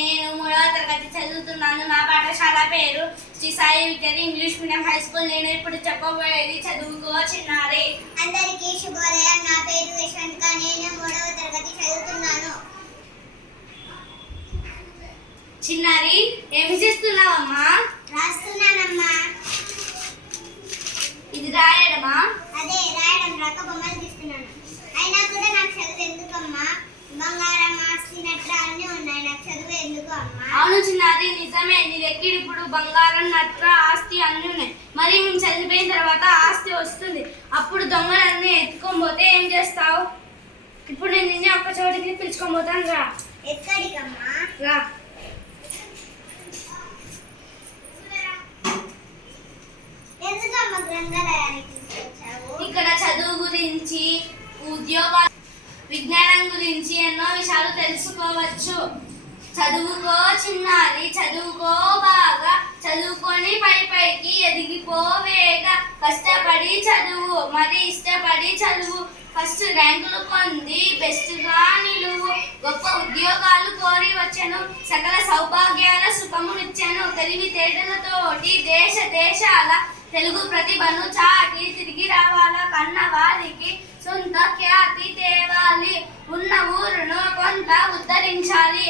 నేను 3వ తరగతి చదువుతున్నాను. నా పాఠశాల పేరు శ్రీ సాయి విద్యార్థి ఇంగ్లీష్ మీడియం హై స్కూల్. నేను ఇప్పుడు చెప్పబోయేది చదువుకో చిన్నారి. అందరికీ శుభోదయం. నా పేరు యశ్వంతిక. నేను 3వ తరగతి చదువుతున్నాను. చిన్నారి, ఏమి చేస్తున్నావమ్మా? రాస్తున్నానమ్మా. ఇది రాయడమా? అదే రాయడం రాక బొమ్మలు తీస్తున్నాను. అయినా కూడా నాకు చదువు ఎందుకమ్మా? బంగారం, ఆస్తి, నట్ర అన్నీ ఉన్నాయి. నాకు చదువు ఎందుకు అమ్మా? అవును చిన్నారి, నిజమే. నీ దగ్గర ఇప్పుడు బంగారం, నట్ర, ఆస్తి అన్నీ ఉన్నాయి. మరి మేము చదివిపోయిన తర్వాత ఆస్తి వస్తుంది. అప్పుడు దొంగలన్నీ ఎత్తుకొని పోతే ఏం చేస్తావు? ఇప్పుడు నేను నిన్ను ఒక్క చోటికి పిలుచుకొని పోతాను. రా. ఎక్కడికమ్మా? రా. ఎందుకమ్మా గ్రంథాలయానికి తీసుకొచ్చావు? ఇక్కడ చదువు గురించి, ఉద్యోగాలు, విజ్ఞానం గురించి ఎన్నో విషయాలు తెలుసుకోవచ్చు. చదువుకో చిన్నారి, చదువుకో బాగా, చదువుకొని పైకి ఎదిగిపోవేగా. కష్టపడి చదువు, మరి ఇష్టపడి చదువు. ఫస్ట్ ర్యాంకులు పొంది బెస్ట్గా నిలువు. గొప్ప ఉద్యోగాలు కోరి వచ్చెను, సకల సౌభాగ్యాల సుఖమునిచ్చెను. తెలివితేటలతోటి దేశాల తెలుగు ప్రతిభను చాటి తిరిగి రావాలా. కన్న వారికి సొంత ఖ్యాతి తేవాలి. ఉన్న ఊరును కొంత ఉద్ధరించాలి.